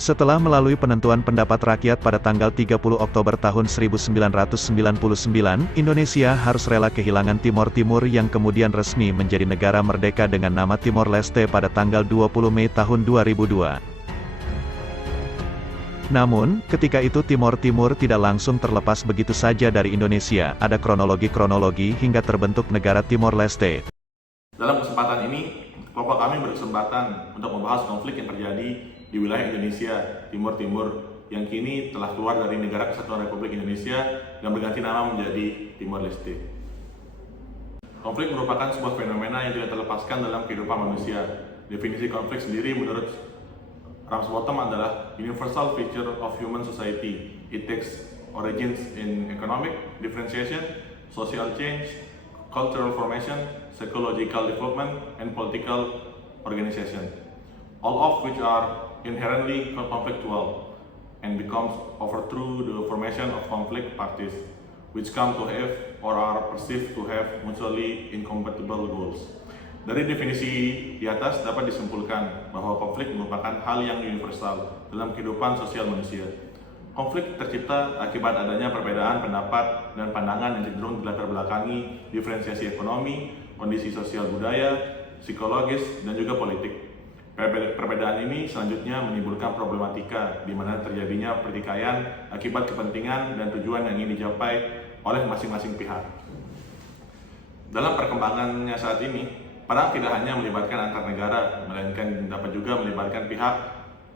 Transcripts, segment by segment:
Setelah melalui penentuan pendapat rakyat pada tanggal 30 Oktober tahun 1999, Indonesia harus rela kehilangan Timor Timur yang kemudian resmi menjadi negara merdeka dengan nama Timor Leste pada tanggal 20 Mei tahun 2002. Namun, ketika itu Timor Timur tidak langsung terlepas begitu saja dari Indonesia, ada kronologi-kronologi hingga terbentuk negara Timor Leste. Dalam kesempatan ini, kelompok kami berkesempatan untuk membahas konflik yang terjadi di wilayah Indonesia Timor Timur yang kini telah keluar dari Negara Kesatuan Republik Indonesia dan berganti nama menjadi Timor Leste. Konflik merupakan sebuah fenomena yang tidak terlepaskan dalam kehidupan manusia. Definisi konflik sendiri menurut Ramsbottom adalah universal feature of human society. It takes origins in economic differentiation, social change, cultural formation, psychological development, and political organization, all of which are inherently conflictual and becomes over through the formation of conflict parties, which come to have or are perceived to have mutually incompatible goals. Dari definisi di atas dapat disimpulkan bahwa konflik merupakan hal yang universal dalam kehidupan sosial manusia. Konflik tercipta akibat adanya perbedaan pendapat dan pandangan yang cenderung dilatar belakangi diferensiasi ekonomi, kondisi sosial budaya, psikologis, dan juga politik. Perbedaan ini selanjutnya menimbulkan problematika di mana terjadinya pertikaian akibat kepentingan dan tujuan yang ingin dicapai oleh masing-masing pihak. Dalam perkembangannya saat ini, perang tidak hanya melibatkan antar negara, melainkan dapat juga melibatkan pihak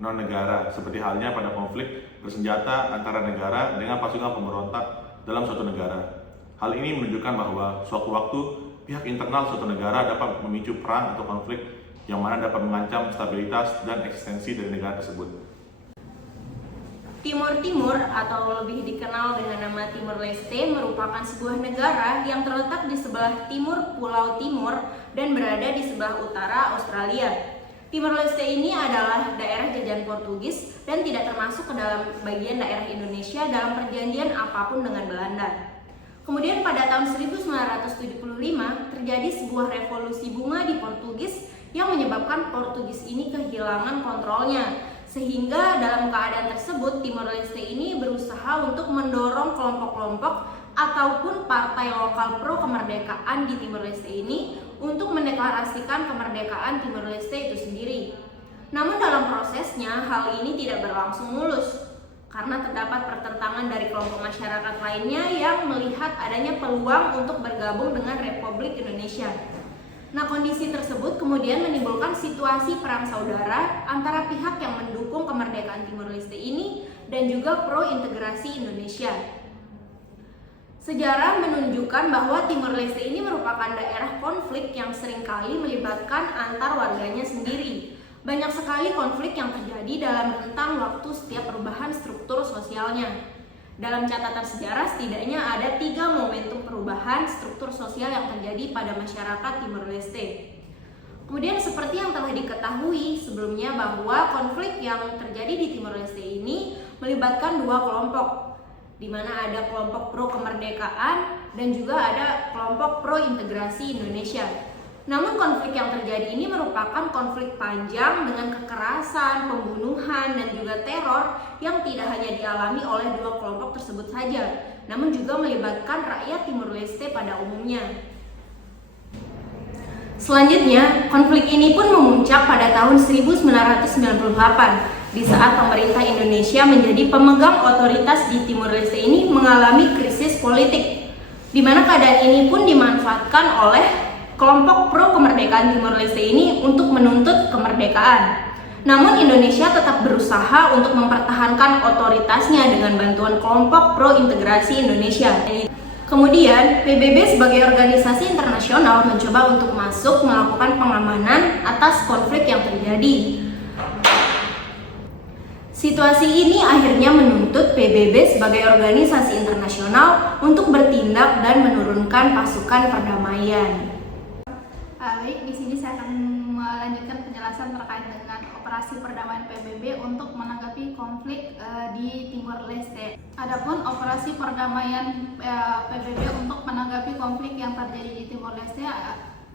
non-negara, seperti halnya pada konflik bersenjata antara negara dengan pasukan pemberontak dalam suatu negara. Hal ini menunjukkan bahwa suatu waktu pihak internal suatu negara dapat memicu perang atau konflik yang mana dapat mengancam stabilitas dan eksistensi dari negara tersebut. Timor Timur atau lebih dikenal dengan nama Timor Leste merupakan sebuah negara yang terletak di sebelah timur Pulau Timor dan berada di sebelah utara Australia. Timor Leste ini adalah daerah jajahan Portugis dan tidak termasuk ke dalam bagian daerah Indonesia dalam perjanjian apapun dengan Belanda. Kemudian pada tahun 1975 terjadi sebuah revolusi bunga di Portugis yang menyebabkan Portugis ini kehilangan kontrolnya, sehingga dalam keadaan tersebut Timor Leste ini berusaha untuk mendorong kelompok-kelompok ataupun partai lokal pro kemerdekaan di Timor Leste ini untuk mendeklarasikan kemerdekaan Timor Leste itu sendiri. Namun dalam prosesnya hal ini tidak berlangsung mulus karena terdapat pertentangan dari kelompok masyarakat lainnya yang melihat adanya peluang untuk bergabung dengan Republik Indonesia. Nah, kondisi tersebut kemudian menimbulkan situasi perang saudara antara pihak yang mendukung kemerdekaan Timor Leste ini dan juga pro integrasi Indonesia. Sejarah menunjukkan bahwa Timor Leste ini merupakan daerah konflik yang seringkali melibatkan antar warganya sendiri. Banyak sekali konflik yang terjadi dalam rentang waktu setiap perubahan struktur sosialnya. Dalam catatan sejarah setidaknya ada 3 momentum perubahan struktur sosial yang terjadi pada masyarakat Timor Leste. Kemudian seperti yang telah diketahui sebelumnya bahwa konflik yang terjadi di Timor Leste ini melibatkan 2 kelompok, di mana ada kelompok pro kemerdekaan dan juga ada kelompok pro integrasi Indonesia. Namun konflik yang terjadi ini merupakan konflik panjang dengan kekerasan, pembunuhan, dan juga teror yang tidak hanya dialami oleh 2 kelompok tersebut saja, namun juga melibatkan rakyat Timor Leste pada umumnya. Selanjutnya, konflik ini pun memuncak pada tahun 1998 di saat pemerintah Indonesia menjadi pemegang otoritas di Timor Leste ini mengalami krisis politik, di mana keadaan ini pun dimanfaatkan oleh kelompok pro kemerdekaan Timor Leste ini untuk menuntut kemerdekaan. Namun Indonesia tetap berusaha untuk mempertahankan otoritasnya dengan bantuan kelompok pro integrasi Indonesia. Kemudian PBB sebagai organisasi internasional mencoba untuk masuk melakukan pengamanan atas konflik yang terjadi. Situasi ini akhirnya menuntut PBB sebagai organisasi internasional untuk bertindak dan menurunkan pasukan perdamaian. Baik, di sini saya akan melanjutkan penjelasan terkait dengan operasi perdamaian PBB untuk menanggapi konflik di Timor Leste. Adapun operasi perdamaian PBB untuk menanggapi konflik yang terjadi di Timor Leste,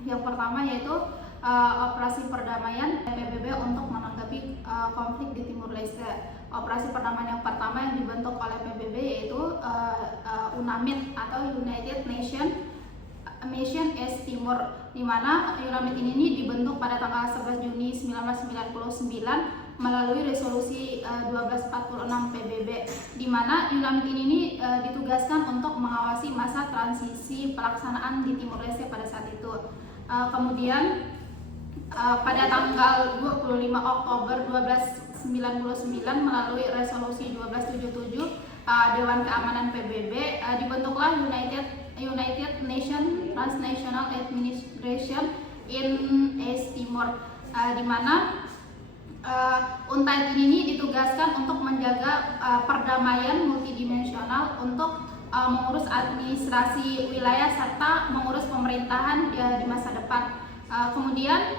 yang pertama yaitu operasi perdamaian PBB untuk menanggapi konflik di Timur Leste. Operasi perdamaian yang pertama yang dibentuk oleh PBB yaitu UNAMID atau United Nation Mission East Timur, di mana UNAMID ini dibentuk pada tanggal 11 Juni 1999 melalui resolusi 1246 PBB, di mana UNAMID ini ditugaskan untuk mengawasi masa transisi pelaksanaan di Timur Leste pada saat itu. Kemudian pada tanggal 25 Oktober 1299 melalui resolusi 1277 Dewan Keamanan PBB dibentuklah United Nations Transnational Administration in East Timor, di mana UNTAD ini ditugaskan untuk menjaga perdamaian multidimensional untuk mengurus administrasi wilayah serta mengurus pemerintahan di masa depan. Kemudian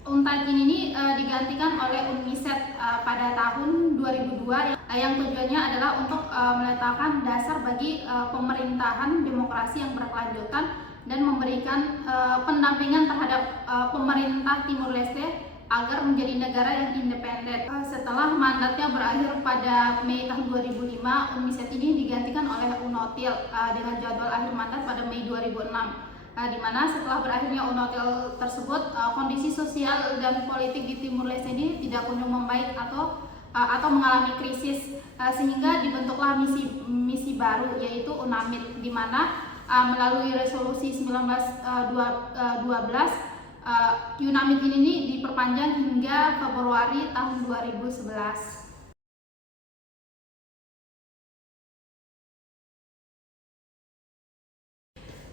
UNTAD ini digantikan oleh UNMISET pada tahun 2002 yang tujuannya adalah untuk meletakkan dasar bagi pemerintahan demokrasi yang berkelanjutan dan memberikan pendampingan terhadap pemerintah Timur Leste agar menjadi negara yang independen. Setelah mandatnya berakhir pada Mei tahun 2005, UNMISET ini digantikan oleh UNOTIL dengan jadwal akhir mandat pada Mei 2006. Di mana setelah berakhirnya UNOTIL tersebut, kondisi sosial dan politik di Timur Leste ini tidak kunjung membaik atau mengalami krisis, sehingga dibentuklah misi baru yaitu UNAMID, di mana melalui resolusi 1912 UNAMID ini diperpanjang hingga Februari tahun 2011.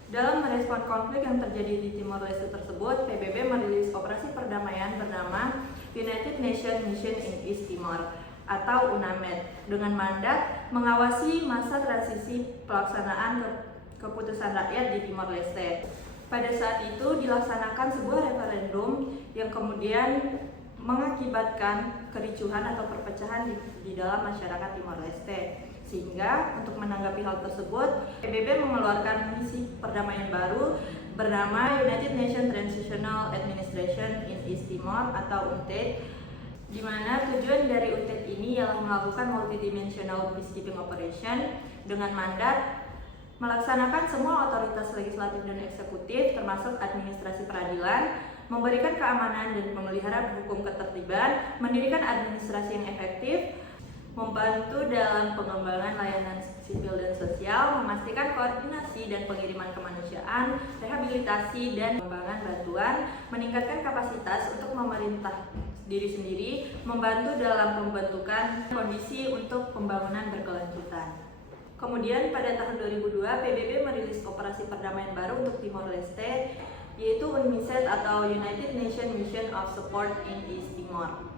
Dalam merespon konflik yang terjadi di Timor Leste tersebut, PBB merilis operasi perdamaian bernama United Nations Mission in East Timor atau UNAMID dengan mandat mengawasi masa transisi pelaksanaan keputusan rakyat di Timor Leste. Pada saat itu dilaksanakan sebuah referendum yang kemudian mengakibatkan kericuhan atau perpecahan di dalam masyarakat Timor Leste. Sehingga untuk menanggapi hal tersebut, PBB mengeluarkan misi perdamaian baru bernama United Nations Transitional Administration in East Timor atau UNTAD, di mana tujuan dari UNTAD ini ialah melakukan multidimensional peacekeeping operation dengan mandat melaksanakan semua otoritas legislatif dan eksekutif termasuk administrasi peradilan, memberikan keamanan dan memelihara hukum ketertiban, mendirikan administrasi yang efektif, membantu dalam pengembangan layanan sipil dan sosial, memastikan koordinasi dan pengiriman kemanusiaan, rehabilitasi dan pengembangan bantuan, meningkatkan kapasitas untuk memerintah diri sendiri, membantu dalam pembentukan kondisi untuk pembangunan berkelanjutan. Kemudian pada tahun 2002, PBB merilis operasi perdamaian baru untuk Timor Leste, yaitu UNMISET atau United Nations Mission of Support in East Timor,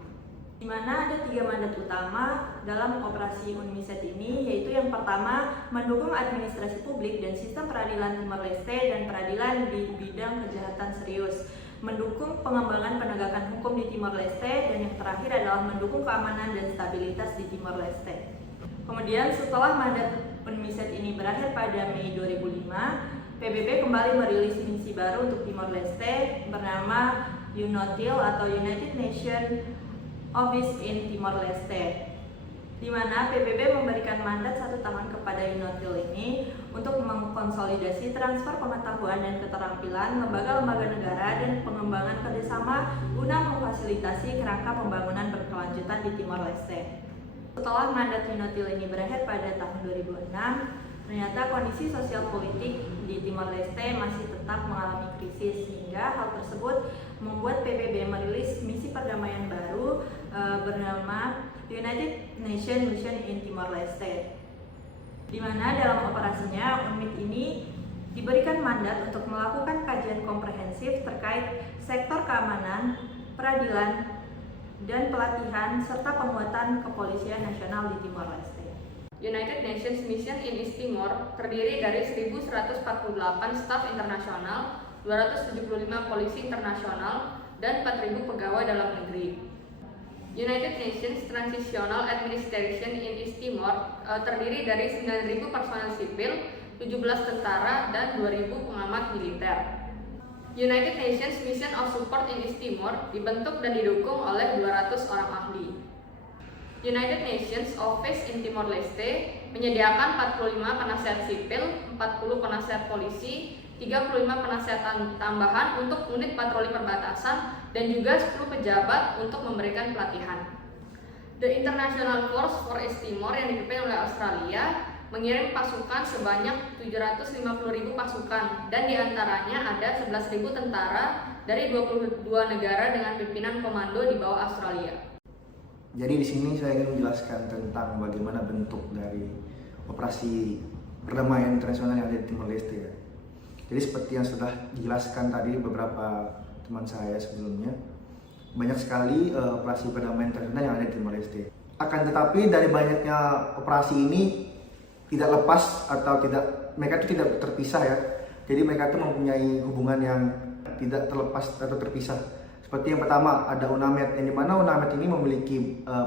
di mana ada 3 mandat utama dalam operasi UNMISET ini, yaitu yang pertama, mendukung administrasi publik dan sistem peradilan Timor Leste dan peradilan di bidang kejahatan serius, mendukung pengembangan penegakan hukum di Timor Leste, dan yang terakhir adalah mendukung keamanan dan stabilitas di Timor Leste. Kemudian setelah mandat UNMISET ini berakhir pada Mei 2005, PBB kembali merilis misi baru untuk Timor Leste bernama UNOTIL atau United Nations Office in Timor Leste, di mana PBB memberikan mandat 1 tahun kepada UNOTIL ini untuk mengkonsolidasi transfer pengetahuan dan keterampilan lembaga-lembaga negara dan pengembangan kerjasama guna memfasilitasi kerangka pembangunan berkelanjutan di Timor Leste. Setelah mandat UNOTIL ini berakhir pada tahun 2006, ternyata kondisi sosial politik di Timor Leste masih tetap mengalami krisis, sehingga hal tersebut membuat PBB merilis misi perdamaian baru bernama United Nations Mission in Timor Leste, di mana dalam operasinya UNMID ini diberikan mandat untuk melakukan kajian komprehensif terkait sektor keamanan, peradilan, dan pelatihan serta penguatan kepolisian nasional di Timor Leste. United Nations Mission in East Timor terdiri dari 1.148 staf internasional, 275 polisi internasional, dan 4.000 pegawai dalam negeri. United Nations Transitional Administration in East Timor terdiri dari 9.000 personel sipil, 17 tentara, dan 2.000 pengamat militer. United Nations Mission of Support in East Timor dibentuk dan didukung oleh 200 orang ahli. United Nations Office in Timor-Leste menyediakan 45 penasihat sipil, 40 penasihat polisi, 35 penasihat tambahan untuk unit patroli perbatasan, dan juga 10 pejabat untuk memberikan pelatihan. The International Force for East Timor yang dipimpin oleh Australia mengirim pasukan sebanyak 750.000 pasukan, dan diantaranya ada 11.000 tentara dari 22 negara dengan pimpinan komando di bawah Australia. Jadi di sini saya ingin menjelaskan tentang bagaimana bentuk dari operasi perdamaian internasional yang ada di Timor Leste ya. Jadi seperti yang sudah dijelaskan tadi beberapa teman saya sebelumnya, banyak sekali operasi perdamaian internasional yang ada di Timor Leste. Akan tetapi dari banyaknya operasi ini tidak lepas atau mereka itu tidak terpisah ya. Jadi mereka itu mempunyai hubungan yang tidak terlepas atau terpisah. Seperti yang pertama ada UNAMED, yang dimana UNAMED ini memiliki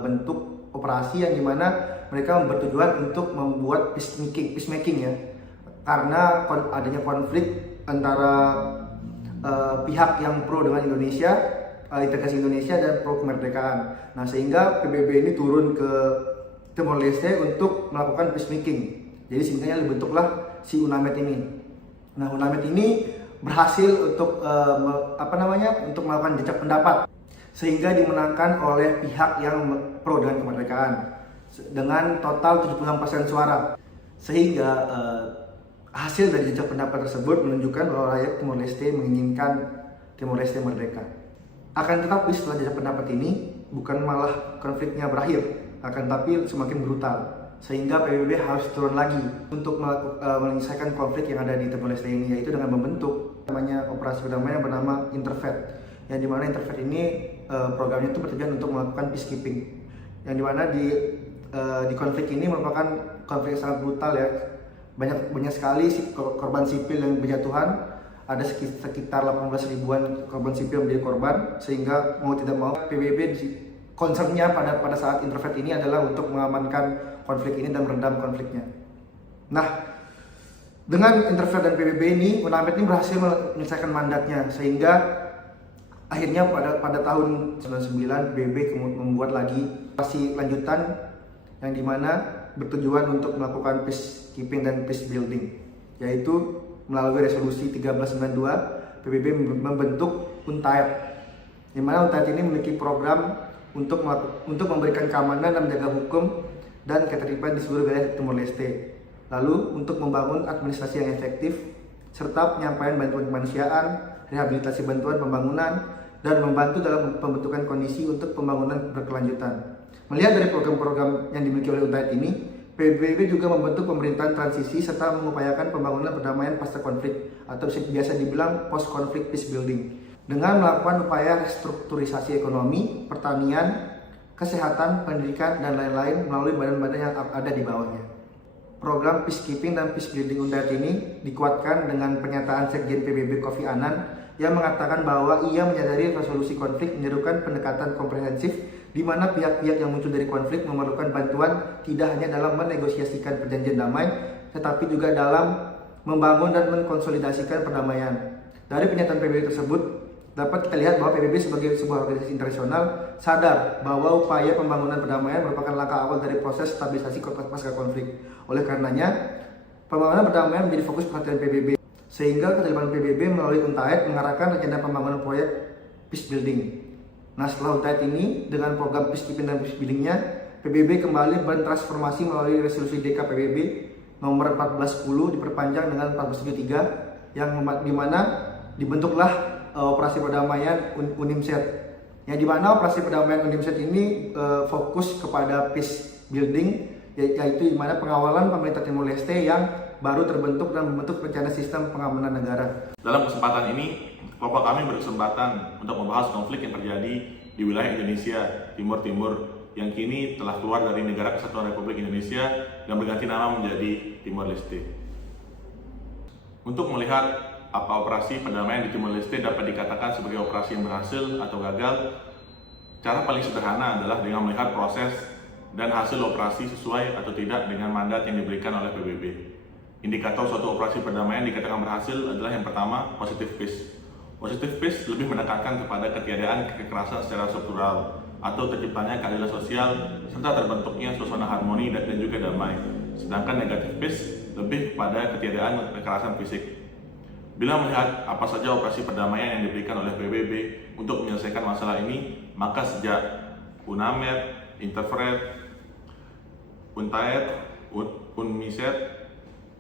bentuk operasi yang dimana mereka bertujuan untuk membuat peacemaking ya, karena adanya konflik antara pihak yang pro dengan Indonesia, integrasi Indonesia dan pro kemerdekaan. Nah sehingga PBB ini turun ke Timor Leste untuk melakukan peacemaking. Jadi sehingga dibentuklah si UNAMED ini. Nah UNAMED ini berhasil untuk untuk melakukan jejak pendapat sehingga dimenangkan oleh pihak yang pro dengan kemerdekaan dengan total 76% suara, sehingga hasil dari jejak pendapat tersebut menunjukkan bahwa rakyat Timor Leste menginginkan Timor Leste merdeka. Akan tetapi setelah jejak pendapat ini bukan malah konfliknya berakhir, akan tapi semakin brutal, sehingga PBB harus turun lagi untuk menyelesaikan konflik yang ada di Timor Leste ini, yaitu dengan membentuk namanya operasi perdamaian yang bernama Interfaith, yang dimana Interfaith ini programnya itu bertujuan untuk melakukan peacekeeping, yang dimana di konflik ini merupakan konflik yang sangat brutal ya, banyak sekali korban sipil yang berjatuhan, ada sekitar 18 ribuan korban sipil yang menjadi korban, sehingga mau tidak mau PBB concernnya pada saat Interfaith ini adalah untuk mengamankan konflik ini dan meredam konfliknya. Nah, dengan Interfaith dan PBB ini, UNAMED ini berhasil menyelesaikan mandatnya, sehingga akhirnya pada tahun 99 PBB membuat lagi operasi lanjutan yang dimana bertujuan untuk melakukan peacekeeping dan peace building, yaitu melalui resolusi 1392 PBB membentuk UNTAED, di mana UNTAED ini memiliki program untuk memberikan keamanan dan menjaga hukum dan ketertiban di seluruh wilayah Timor Leste. Lalu untuk membangun administrasi yang efektif serta penyampaian bantuan kemanusiaan, rehabilitasi bantuan pembangunan, dan membantu dalam pembentukan kondisi untuk pembangunan berkelanjutan. Melihat dari program-program yang dimiliki oleh UNTAED ini, PBB juga membentuk pemerintahan transisi serta mengupayakan pembangunan perdamaian pasca konflik atau biasa dibilang post conflict peace building, dengan melakukan upaya restrukturisasi ekonomi, pertanian, kesehatan, pendidikan, dan lain-lain melalui badan-badan yang ada di bawahnya. Program peacekeeping dan peace building UNTAED ini dikuatkan dengan pernyataan Sekjen PBB Kofi Annan yang mengatakan bahwa ia menyadari resolusi konflik menyerukan pendekatan komprehensif di mana pihak-pihak yang muncul dari konflik memerlukan bantuan tidak hanya dalam menegosiasikan perjanjian damai, tetapi juga dalam membangun dan mengkonsolidasikan perdamaian. Dari pernyataan PBB tersebut, dapat kita lihat bahwa PBB sebagai sebuah organisasi internasional sadar bahwa upaya pembangunan perdamaian merupakan langkah awal dari proses stabilisasi pasca konflik. Oleh karenanya, pembangunan perdamaian menjadi fokus perhatian PBB, sehingga keterlibatan PBB melalui UNTAED mengarahkan rencana pembangunan proyek peace building. Nah, setelah UNTAED ini dengan program peacekeeping dan peace buildingnya, PBB kembali bertransformasi melalui resolusi DK PBB nomor 1410 diperpanjang dengan 1473 yang dimana dibentuklah operasi perdamaian UNIMSET, yang dimana operasi perdamaian UNIMSET ini fokus kepada peace building, yaitu dimana pengawalan pemerintah Timor Leste yang baru terbentuk dan membentuk rencana sistem pengamanan negara. Dalam kesempatan ini, kelompok kami berkesempatan untuk membahas konflik yang terjadi di wilayah Indonesia Timur yang kini telah keluar dari Negara Kesatuan Republik Indonesia dan berganti nama menjadi Timor Leste. Untuk melihat apa operasi perdamaian di Timor Leste dapat dikatakan sebagai operasi yang berhasil atau gagal, cara paling sederhana adalah dengan melihat proses dan hasil operasi sesuai atau tidak dengan mandat yang diberikan oleh PBB. Indikator suatu operasi perdamaian dikatakan berhasil adalah yang pertama, positive peace. Positive peace lebih menekankan kepada ketiadaan kekerasan secara struktural atau terciptanya keadilan sosial serta terbentuknya suasana harmoni dan juga damai. Sedangkan negative peace lebih kepada ketiadaan kekerasan fisik. Bila melihat apa saja operasi perdamaian yang diberikan oleh PBB untuk menyelesaikan masalah ini, maka sejak UNAMED, Interfred, UNTAED, UNMISET,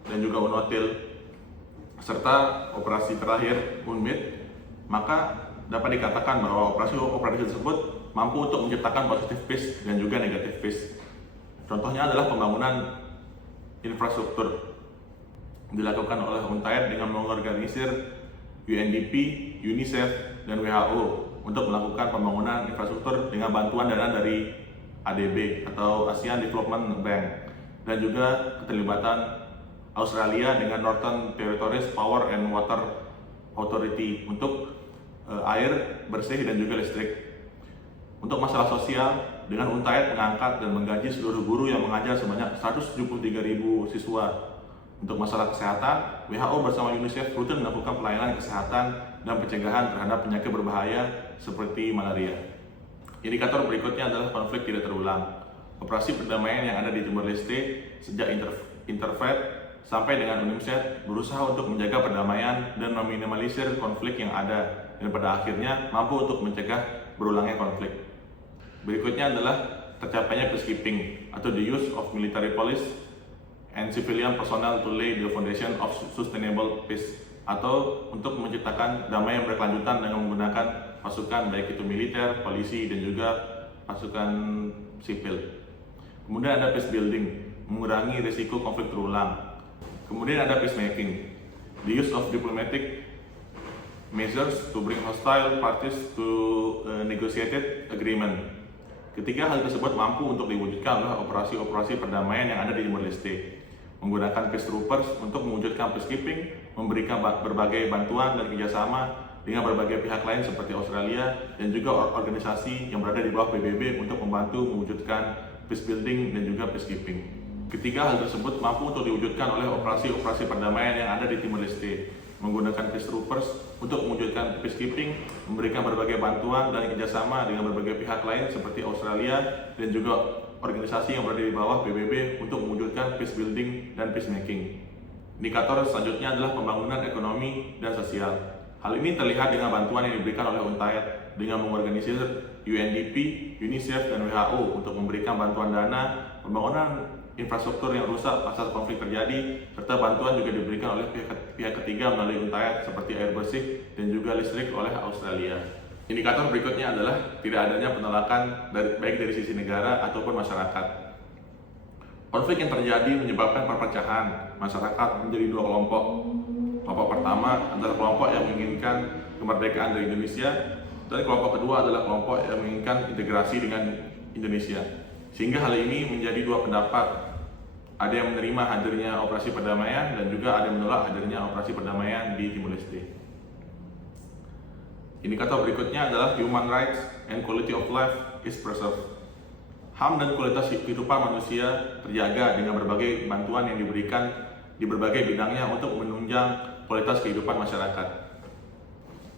dan juga UNOTIL, serta operasi terakhir UNMID, maka dapat dikatakan bahwa operasi tersebut mampu untuk menciptakan positive peace dan juga negative peace. Contohnya adalah pembangunan infrastruktur dilakukan oleh UNTAED dengan mengorganisir UNDP, UNICEF, dan WHO untuk melakukan pembangunan infrastruktur dengan bantuan dana dari ADB atau ASEAN Development Bank, dan juga keterlibatan Australia dengan Northern Territories Power and Water Authority untuk air bersih dan juga listrik. Untuk masalah sosial, dengan UNTAED mengangkat dan menggaji seluruh guru yang mengajar sebanyak 173.000 siswa. Untuk masalah kesehatan, WHO bersama UNICEF rutin melakukan pelayanan kesehatan dan pencegahan terhadap penyakit berbahaya seperti malaria. Indikator berikutnya adalah konflik tidak terulang. Operasi perdamaian yang ada di Timor Leste sejak Interfed sampai dengan UNIMSET berusaha untuk menjaga perdamaian dan meminimalisir konflik yang ada, dan pada akhirnya mampu untuk mencegah berulangnya konflik. Berikutnya adalah tercapainya peacekeeping atau the use of military police and civilian personnel to lay the foundation of sustainable peace, atau untuk menciptakan damai yang berkelanjutan dengan menggunakan pasukan baik itu militer, polisi, dan juga pasukan sipil. Kemudian ada peace building, mengurangi risiko konflik terulang. Kemudian ada peacemaking, the use of diplomatic measures to bring hostile parties to a negotiated agreement. Ketiga hal tersebut mampu untuk diwujudkan oleh operasi-operasi perdamaian yang ada di Timor Leste. Menggunakan peace troopers untuk mewujudkan peacekeeping, memberikan berbagai bantuan dan kerjasama dengan berbagai pihak lain seperti Australia dan juga organisasi yang berada di bawah PBB untuk membantu mewujudkan peace building dan juga peacekeeping. Ketiga hal tersebut mampu untuk diwujudkan oleh operasi-operasi perdamaian yang ada di Timor Leste. Menggunakan peace troopers untuk mewujudkan peacekeeping, memberikan berbagai bantuan dan kerjasama dengan berbagai pihak lain seperti Australia dan juga organisasi yang berada di bawah PBB untuk mewujudkan peace building dan peacemaking. Indikator selanjutnya adalah pembangunan ekonomi dan sosial. Hal ini terlihat dengan bantuan yang diberikan oleh UNTAED dengan mengorganisir UNDP, UNICEF, dan WHO untuk memberikan bantuan dana, pembangunan infrastruktur yang rusak pasca konflik terjadi, serta bantuan juga diberikan oleh pihak ketiga melalui UNTAED seperti air bersih dan juga listrik oleh Australia. Indikator berikutnya adalah tidak adanya penolakan baik dari sisi negara ataupun masyarakat. Konflik yang terjadi menyebabkan perpecahan masyarakat menjadi dua kelompok. Kelompok pertama adalah kelompok yang menginginkan kemerdekaan dari Indonesia, dan kelompok kedua adalah kelompok yang menginginkan integrasi dengan Indonesia. Sehingga hal ini menjadi dua pendapat. Ada yang menerima hadirnya operasi perdamaian dan juga ada yang menolak hadirnya operasi perdamaian di Timor Leste. Indikator berikutnya adalah human rights and quality of life is preserved. HAM dan kualitas kehidupan manusia terjaga dengan berbagai bantuan yang diberikan di berbagai bidangnya untuk menunjang kualitas kehidupan masyarakat.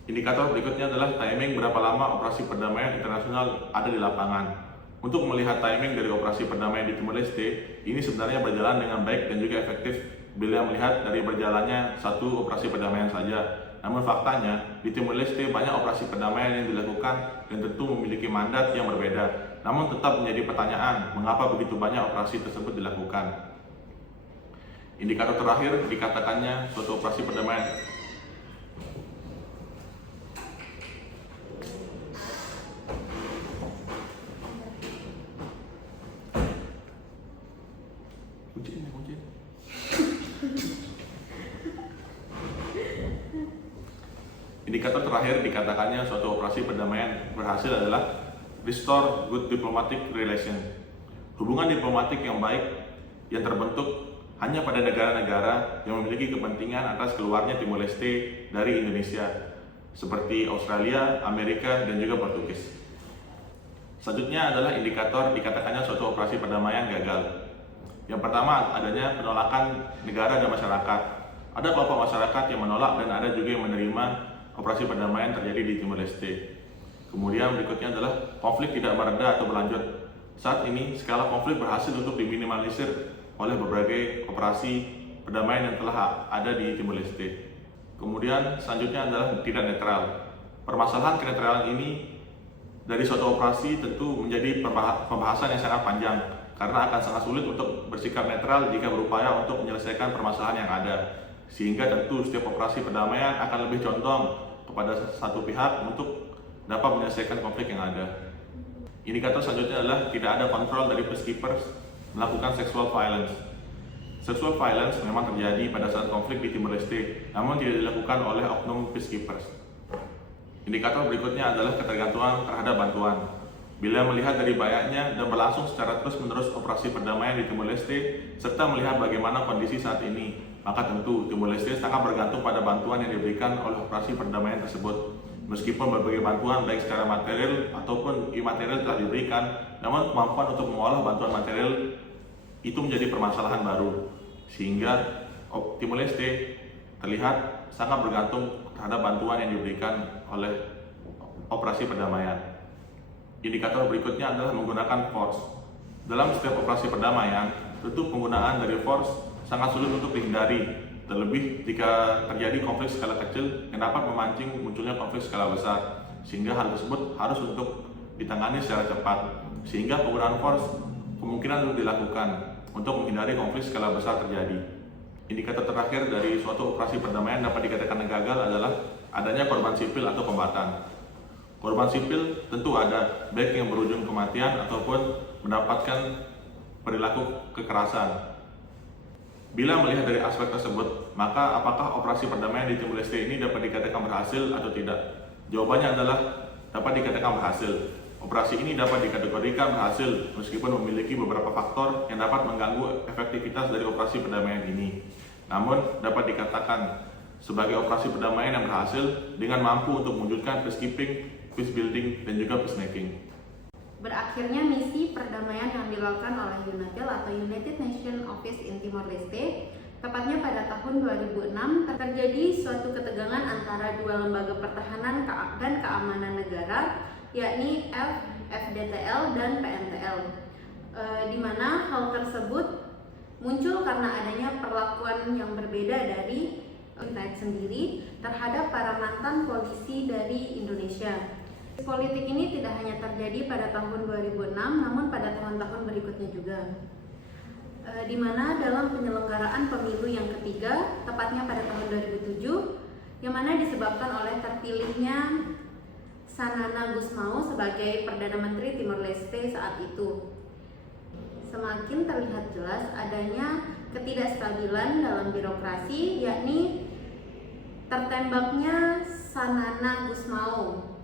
Indikator berikutnya adalah timing berapa lama operasi perdamaian internasional ada di lapangan. Untuk melihat timing dari operasi perdamaian di Timor Leste, ini sebenarnya berjalan dengan baik dan juga efektif bila melihat dari berjalannya satu operasi perdamaian saja. Namun faktanya, di Timor Leste banyak operasi perdamaian yang dilakukan dan tentu memiliki mandat yang berbeda. Namun tetap menjadi pertanyaan, mengapa begitu banyak operasi tersebut dilakukan. Indikator terakhir dikatakannya suatu operasi perdamaian Indikator terakhir dikatakannya suatu operasi perdamaian berhasil adalah restore good diplomatic relation. Hubungan diplomatik yang baik yang terbentuk hanya pada negara-negara yang memiliki kepentingan atas keluarnya Timor Leste dari Indonesia, seperti Australia, Amerika, dan juga Portugis. Selanjutnya adalah indikator dikatakannya suatu operasi perdamaian gagal. Yang pertama adanya penolakan negara dan masyarakat. Ada kelompok masyarakat yang menolak dan ada juga yang menerima operasi perdamaian terjadi di Timor Leste. Kemudian berikutnya adalah konflik tidak mereda atau berlanjut. Saat ini skala konflik berhasil untuk diminimalisir oleh berbagai operasi perdamaian yang telah ada di Timor Leste. Kemudian selanjutnya adalah tidak netral. Permasalahan kenetralan ini dari suatu operasi tentu menjadi pembahasan yang sangat panjang karena akan sangat sulit untuk bersikap netral jika berupaya untuk menyelesaikan permasalahan yang ada. Sehingga tentu setiap operasi perdamaian akan lebih condong kepada satu pihak untuk dapat menyelesaikan konflik yang ada. Indikator selanjutnya adalah tidak ada kontrol dari peacekeepers melakukan sexual violence. Sexual violence memang terjadi pada saat konflik di Timor Leste, namun tidak dilakukan oleh oknum peacekeepers. Indikator berikutnya adalah ketergantungan terhadap bantuan. Bila melihat dari banyaknya dan berlangsung secara terus-menerus operasi perdamaian di Timor Leste, serta melihat bagaimana kondisi saat ini, maka tentu Timor Leste sangat bergantung pada bantuan yang diberikan oleh operasi perdamaian tersebut. Meskipun berbagai bantuan baik secara material ataupun imaterial telah diberikan, namun kemampuan untuk mengolah bantuan material itu menjadi permasalahan baru, sehingga Timor Leste terlihat sangat bergantung terhadap bantuan yang diberikan oleh operasi perdamaian. Indikator berikutnya adalah menggunakan force. Dalam setiap operasi perdamaian, tentu penggunaan dari force sangat sulit untuk dihindari, terlebih jika terjadi konflik skala kecil yang dapat memancing munculnya konflik skala besar, sehingga hal tersebut harus untuk ditangani secara cepat, sehingga penggunaan force kemungkinan untuk dilakukan untuk menghindari konflik skala besar terjadi. Indikator terakhir dari suatu operasi perdamaian dapat dikatakan gagal adalah adanya korban sipil atau kombatan. Korban sipil tentu ada, baik yang berujung kematian ataupun mendapatkan perilaku kekerasan. Bila melihat dari aspek tersebut, maka apakah operasi perdamaian di Timor Leste ini dapat dikatakan berhasil atau tidak? Jawabannya adalah dapat dikatakan berhasil. Operasi ini dapat dikategorikan berhasil meskipun memiliki beberapa faktor yang dapat mengganggu efektivitas dari operasi perdamaian ini. Namun dapat dikatakan sebagai operasi perdamaian yang berhasil dengan mampu untuk mewujudkan peacekeeping, peace building, dan juga peacemaking. Berakhirnya misi perdamaian yang dilakukan oleh UNATIL atau United Nations Office in Timor Leste, tepatnya pada tahun 2006 terjadi suatu ketegangan antara dua lembaga pertahanan dan keamanan negara, yakni FDTL dan PNTL, di mana hal tersebut muncul karena adanya perlakuan yang berbeda dari United sendiri terhadap para mantan polisi dari Indonesia. Politik ini tidak hanya terjadi pada tahun 2006, namun pada tahun-tahun berikutnya juga. Di mana dalam penyelenggaraan pemilu yang ketiga, tepatnya pada tahun 2007, yang mana disebabkan oleh terpilihnya Xanana Gusmao sebagai Perdana Menteri Timor Leste saat itu. Semakin terlihat jelas adanya ketidakstabilan dalam birokrasi, yakni tertembaknya Xanana Gusmao.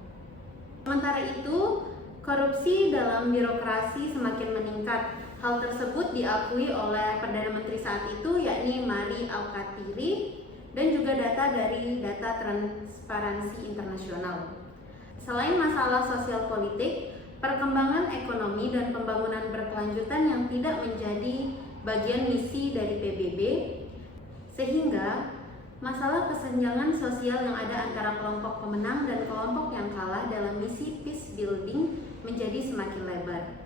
Sementara itu, korupsi dalam birokrasi semakin meningkat. Hal tersebut diakui oleh Perdana Menteri saat itu, yakni Mari Alkatiri, dan juga data dari Data Transparansi Internasional. Selain masalah sosial politik, perkembangan ekonomi dan pembangunan berkelanjutan yang tidak menjadi bagian misi dari PBB, sehingga masalah kesenjangan sosial yang ada antara kelompok pemenang dan kelompok yang kalah dalam misi peace building menjadi semakin lebar.